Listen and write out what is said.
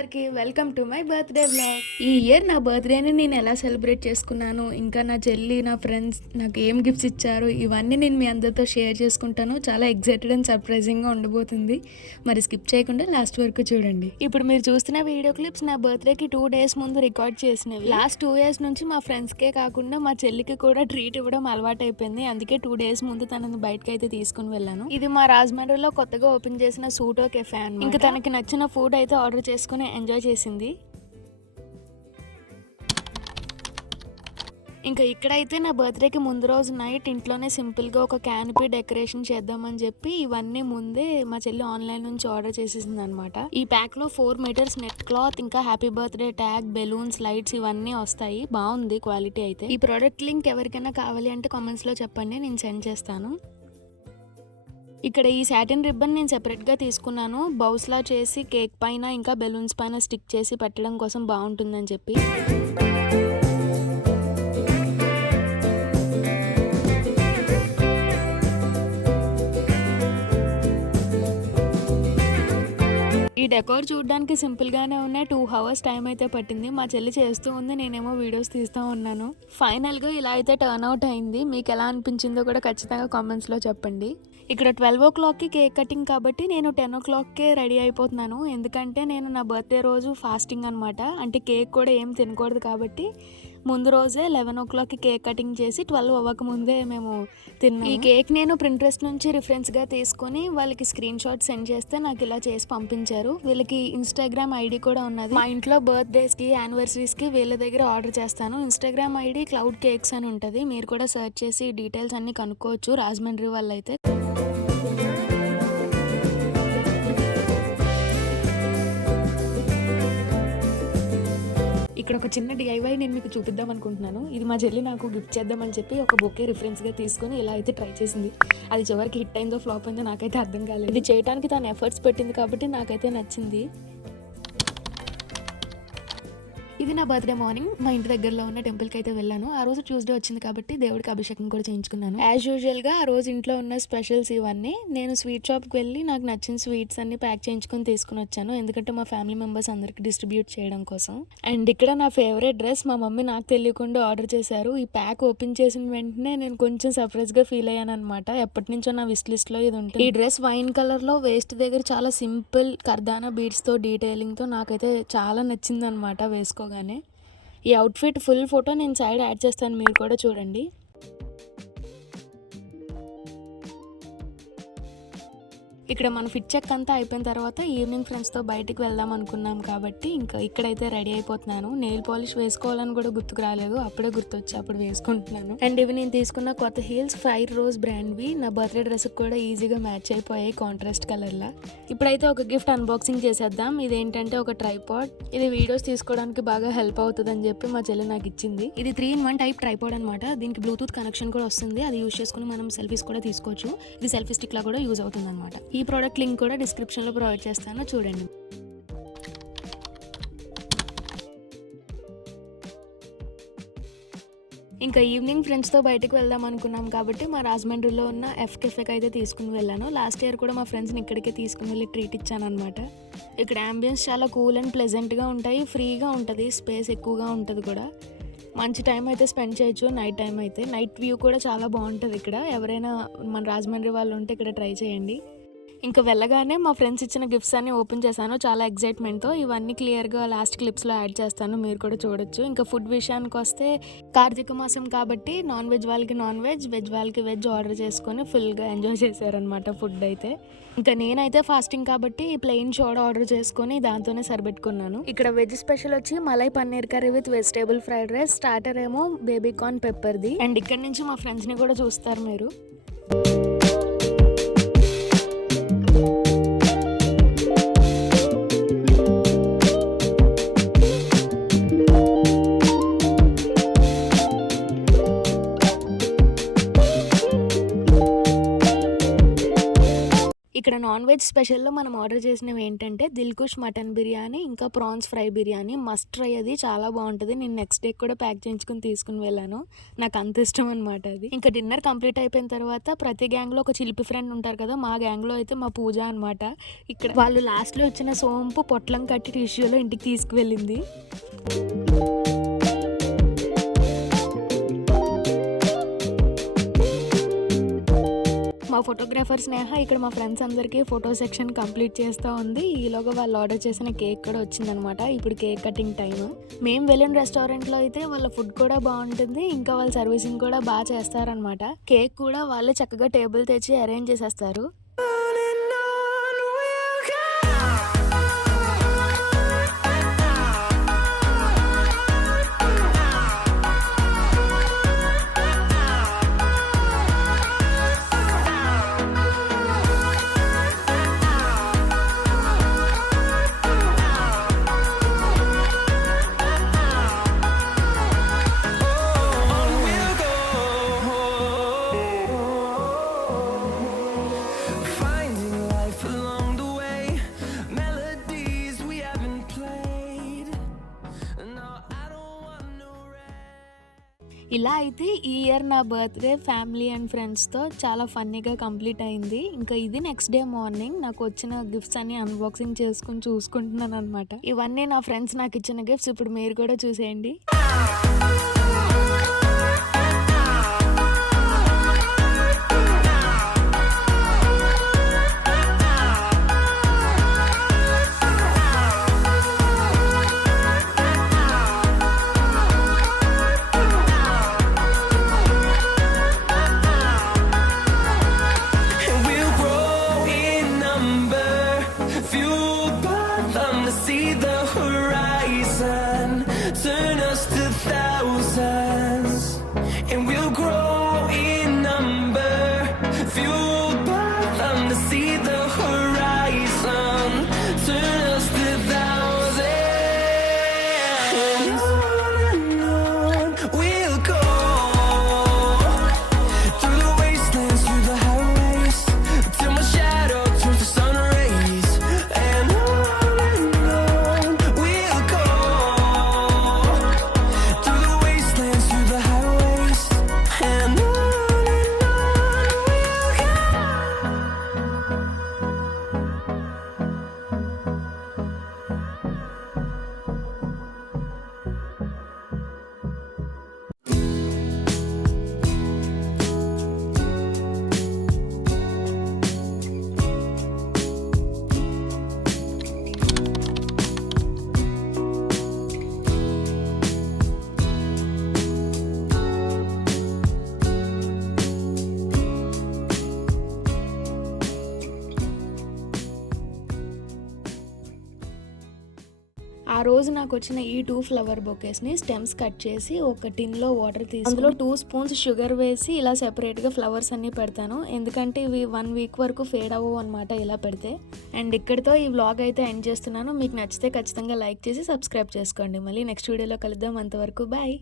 అందరికీ welcome to my birthday vlog. ఈ year నా బర్త్డేని నేను ఎలా సెలబ్రేట్ చేసుకున్నాను, ఇంకా నా చెల్లి నా ఫ్రెండ్స్ నాకు ఏం గిఫ్ట్స్ ఇచ్చారు, ఇవన్నీ నేను మీ అందరితో షేర్ చేసుకుంటాను. చాలా ఎక్సైటెడ్ అండ్ సర్ప్రైజింగ్గా ఉండబోతుంది. మరి స్కిప్ చేయకుండా లాస్ట్ వరకు చూడండి. ఇప్పుడు మీరు చూస్తున్న వీడియో క్లిప్స్ నా బర్త్డేకి 2 days ముందు రికార్డ్ చేసినవి. లాస్ట్ 2 years నుంచి మా ఫ్రెండ్స్కే కాకుండా మా చెల్లికి కూడా ట్రీట్ ఇవ్వడం అలవాటు అయిపోయింది. అందుకే 2 days ముందు తనని బయటకి అయితే తీసుకుని వెళ్ళాను. ఇది మా రాజమండ్రిలో కొత్తగా ఓపెన్ చేసిన సూటో కెఫే అన్నమాట. ఇంకా తనకి నచ్చిన ఫుడ్ అయితే ఆర్డర్ చేసుకుని ఎంజాయ్ చేసింది. ఇంకా ఇక్కడైతే నా బర్త్డేకి ముందు రోజు నైట్ ఇంట్లోనే సింపుల్గా ఒక క్యానపీ డెకరేషన్ చేద్దామని చెప్పి ఇవన్నీ ముందే మా చెల్లి ఆన్లైన్ నుంచి ఆర్డర్ చేసేసింది అనమాట. ఈ ప్యాక్లో 4 meters నెట్ క్లాత్, ఇంకా happy birthday tag, balloons, lights ఇవన్నీ వస్తాయి. బాగుంది క్వాలిటీ అయితే. ఈ ప్రోడక్ట్ లింక్ ఎవరికైనా కావాలి అంటే కామెంట్స్లో చెప్పండి, నేను సెండ్ చేస్తాను. ఇక్కడ ఈ సాటిన్ రిబ్బన్ నేను సెపరేట్గా తీసుకున్నాను. బౌస్లా చేసి కేక్ పైన ఇంకా బెలూన్స్ పైన స్టిక్ చేసి పెట్టడం కోసం బాగుంటుందని చెప్పి. ఈ డెకోర్ చూడడానికి సింపుల్గానే ఉన్నాయి. 2 hours టైం అయితే పట్టింది. మా చెల్లి చేస్తూ ఉంది, నేనేమో వీడియోస్ తీస్తూ ఉన్నాను. ఫైనల్గా ఇలా అయితే టర్న్ అవుట్ అయింది. మీకు ఎలా అనిపించిందో కూడా ఖచ్చితంగా కామెంట్స్లో చెప్పండి. ఇక్కడ 12 o'clockకి కేక్ కటింగ్ కాబట్టి నేను 10 o'clockకే రెడీ అయిపోతున్నాను. ఎందుకంటే నేను నా బర్త్డే రోజు ఫాస్టింగ్ అనమాట. అంటే కేక్ కూడా ఏం తినకూడదు కాబట్టి ముందు రోజే 11 o'clockకి కేక్ కటింగ్ చేసి 12 అవ్వక ముందే మేము తిన్నాం. ఈ కేక్ నేను ప్రింట్రెస్ట్ నుంచి రిఫరెన్స్గా తీసుకొని వాళ్ళకి స్క్రీన్ షాట్ సెండ్ చేస్తే నాకు ఇలా చేసి పంపించారు. వీళ్ళకి ఇన్స్టాగ్రామ్ ఐడి కూడా ఉన్నది. మా ఇంట్లో బర్త్డేస్కి, యానివర్సరీస్కి వీళ్ళ దగ్గర ఆర్డర్ చేస్తాను. ఇన్స్టాగ్రామ్ ఐడి క్లౌడ్ కేక్స్ అని ఉంటుంది. మీరు కూడా సెర్చ్ చేసి డీటెయిల్స్ అన్ని కనుక్కోవచ్చు రాజమండ్రి వాళ్ళైతే. ఇక్కడ ఒక చిన్న DIY నేను మీకు చూపిద్దాం అనుకుంటున్నాను. ఇది మా చెల్లి నాకు గిఫ్ట్ చేద్దామని చెప్పి ఒక బొకే రిఫరెన్స్గా తీసుకొని ఇలా అయితే ట్రై చేసింది. అది చివరికి హిట్ అయిందో ఫ్లాప్ అయిందో నాకైతే అర్థం కాలేదు. ఇది చేయడానికి తను ఎఫర్ట్స్ పెట్టింది కాబట్టి నాకైతే నచ్చింది. ఇది నా బర్త్డే మార్నింగ్ మా ఇంటి దగ్గరలో ఉన్న టెంపుల్కి అయితే వెళ్ళాను. ఆ రోజు ట్యూస్డే వచ్చింది కాబట్టి దేవుడికి అభిషేకం కూడా చేయించుకున్నాను. యాజ్ యూజువల్గా ఆ రోజు ఇంట్లో ఉన్న స్పెషల్స్ ఇవన్నీ. నేను స్వీట్ షాప్కి వెళ్ళి నాకు నచ్చిన స్వీట్స్ అన్ని ప్యాక్ చేయించుకొని తీసుకుని వచ్చాను. ఎందుకంటే మా ఫ్యామిలీ మెంబర్స్ అందరికి డిస్ట్రిబ్యూట్ చేయడం కోసం. అండ్ ఇక్కడ నా ఫేవరెట్ డ్రెస్ మా మమ్మీ నాకు తెలియకుండా ఆర్డర్ చేశారు. ఈ ప్యాక్ ఓపెన్ చేసిన వెంటనే నేను కొంచెం సర్ప్రైజ్గా ఫీల్ అయ్యాను అనమాట. ఎప్పటి నుంచో నా విష్ లిస్ట్లో ఇది ఉంటుంది. ఈ డ్రెస్ వైన్ కలర్లో వేస్ట్ దగ్గర చాలా సింపుల్ కర్దానా బీడ్స్తో డీటెయిలింగ్తో నాకైతే చాలా నచ్చింది అనమాట వేసుకో. ఈ అవుట్ఫిట్ ఫుల్ ఫోటో నేను సైడ్ యాడ్ చేస్తాను, మీరు కూడా చూడండి. ఇక్కడ మన ఫిట్ చెక్ అంతా అయిపోయిన తర్వాత ఈవినింగ్ ఫ్రెండ్స్తో బయటికి వెళ్దాం అనుకున్నాం కాబట్టి ఇంకా ఇక్కడైతే రెడీ అయిపోతున్నాను. నెయిల్ పాలిష్ వేసుకోవాలని కూడా గుర్తుకు రాలేదు, అప్పుడే గుర్తొచ్చి అప్పుడు వేసుకుంటున్నాను. అండ్ ఇవి నేను తీసుకున్న కొత్త హీల్స్ ఫైర్ రోజ్ బ్రాండ్వి. నా బర్త్డే డ్రెస్కి కూడా ఈజీగా మ్యాచ్ అయిపోయాయి కాంట్రాస్ట్ కలర్లా. ఇప్పుడైతే ఒక గిఫ్ట్ అన్బాక్సింగ్ చేసేద్దాం. ఇదేంటంటే ఒక ట్రైపాడ్. ఇది వీడియోస్ తీసుకోవడానికి బాగా హెల్ప్ అవుతుంది అని చెప్పి మా చెల్లి నాకు ఇచ్చింది. ఇది 3-in-1 టైప్ ట్రైపాడ్ అనమాట. దీనికి బ్లూటూత్ కనెక్షన్ కూడా వస్తుంది. అది యూజ్ చేసుకుని మనం సెల్ఫీస్ కూడా తీసుకోవచ్చు. ఇది సెల్ఫీ స్టిక్ లా కూడా యూజ్ అవుతుంది అనమాట. ఈ ప్రోడక్ట్ లింక్ కూడా డిస్క్రిప్షన్లో ప్రొవైడ్ చేస్తాను, చూడండి. ఇంకా ఈవినింగ్ ఫ్రెండ్స్తో బయటకు వెళ్దాం అనుకున్నాం కాబట్టి మా రాజమండ్రిలో ఉన్న ఎఫ్ కెఫేకి అయితే తీసుకుని వెళ్ళాను. లాస్ట్ ఇయర్ కూడా మా ఫ్రెండ్స్ని ఇక్కడికే తీసుకుని వెళ్ళి ట్రీట్ ఇచ్చాను అనమాట. ఇక్కడ అంబియన్స్ చాలా కూల్ అండ్ ప్లెజెంట్గా ఉంటాయి. ఫ్రీగా ఉంటుంది, స్పేస్ ఎక్కువగా ఉంటుంది కూడా. మంచి టైం అయితే స్పెండ్ చేయొచ్చు. నైట్ టైం అయితే నైట్ వ్యూ కూడా చాలా బాగుంటుంది ఇక్కడ. ఎవరైనా మన రాజమండ్రి వాళ్ళు ఉంటే ఇక్కడ ట్రై చేయండి. ఇంకా వెళ్ళగానే మా ఫ్రెండ్స్ ఇచ్చిన గిఫ్ట్స్ అన్ని ఓపెన్ చేశాను చాలా ఎక్సైట్మెంట్తో. ఇవన్నీ క్లియర్గా లాస్ట్ క్లిప్స్లో యాడ్ చేస్తాను, మీరు కూడా చూడొచ్చు. ఇంకా ఫుడ్ విషయానికి వస్తే కార్తీక మాసం కాబట్టి నాన్ వెజ్ వాళ్ళకి నాన్ వెజ్, వెజ్ వాళ్ళకి వెజ్ ఆర్డర్ చేసుకొని ఫుల్గా ఎంజాయ్ చేశారనమాట ఫుడ్ అయితే. ఇంకా నేనైతే ఫాస్టింగ్ కాబట్టి ప్లెయిన్ షోడా ఆర్డర్ చేసుకొని దాంతోనే సరిపెట్టుకున్నాను. ఇక్కడ వెజ్ స్పెషల్ వచ్చి malai paneer curry with vegetable fried rice, starter ఏమో బేబీ కార్న్ పెప్పర్ది. అండ్ ఇక్కడ నుంచి మా ఫ్రెండ్స్ని కూడా చూస్తారు మీరు. ఇక్కడ ఇక్కడ నాన్ వెజ్ స్పెషల్‌లో మనం ఆర్డర్ చేసినవి ఏంటంటే దిల్‌కుష్ మటన్ బిర్యానీ, ఇంకా prawns fry biryani. Must try అది, చాలా బావుంటది. నేను నెక్స్ట్ డే కూడా ప్యాక్ చేయించుకొని తీసుకొని వెళ్ళాను. నాకు అంత ఇష్టం అనమాట అది. ఇంకా డిన్నర్ కంప్లీట్ అయిపోయిన తర్వాత ప్రతి గ్యాంగ్‌లో ఒక చిలిపి ఫ్రెండ్ ఉంటారు కదా! మా గ్యాంగ్‌లో అయితే మా పూజ అనమాట. ఇక్కడ వాళ్ళు లాస్ట్‌లో ఇచ్చిన సోంపు పొట్లం కట్టి టిష్యూలో ఇంటికి తీసుకువెళ్ళింది. మా ఫోటోగ్రాఫర్ స్నేహ ఇక్కడ మా ఫ్రెండ్స్ అందరికీ ఫోటో సెక్షన్ కంప్లీట్ చేస్తూ ఉంది. ఈలోగా వాళ్ళు ఆర్డర్ చేసిన కేక్ కూడా వచ్చిందనమాట. ఇప్పుడు కేక్ కటింగ్ టైం. మేము వెళ్ళిన రెస్టారెంట్లో అయితే వాళ్ళ ఫుడ్ కూడా బాగుంటుంది, ఇంకా వాళ్ళ సర్వీసింగ్ కూడా బాగా చేస్తారనమాట. కేక్ కూడా వాళ్ళే చక్కగా టేబుల్ తెచ్చి అరేంజ్ చేసేస్తారు. ఇలా అయితే ఈ ఇయర్ నా బర్త్డే ఫ్యామిలీ అండ్ ఫ్రెండ్స్తో చాలా ఫన్నీగా కంప్లీట్ అయింది. ఇంకా ఇది నెక్స్ట్ డే మార్నింగ్ నాకు వచ్చిన గిఫ్ట్స్ అన్ని అన్బాక్సింగ్ చేసుకుని చూసుకుంటున్నాను అనమాట. ఇవన్నీ నా ఫ్రెండ్స్ నాకు ఇచ్చిన గిఫ్ట్స్. ఇప్పుడు మీరు కూడా చూసేయండి. See the horizon, turn us to thousands, and we'll grow in number, fueled by them to see the horizon, turn us to thousands, and on we'll go, through the wastelands, through the highways, till my shadow turns to sun rays, and on ఆ రోజు నాకు వచ్చిన ఈ 2 flower బొకేస్ని stems cut చేసి ఒక టిన్లో water తీసి అందులో 2 spoons sugar వేసి ఇలా సెపరేట్గా ఫ్లవర్స్ అన్నీ పెడతాను. ఎందుకంటే ఇవి 1 వీక్ వరకు ఫేడ్ అవ్వవు అనమాట ఇలా పెడితే. అండ్ ఇక్కడితో ఈ వ్లాగ్ అయితే ఎండ్ చేస్తున్నాను. మీకు నచ్చితే ఖచ్చితంగా లైక్ చేసి సబ్స్క్రైబ్ చేసుకోండి. మళ్ళీ నెక్స్ట్ వీడియోలో కలుద్దాం. అంతవరకు బాయ్.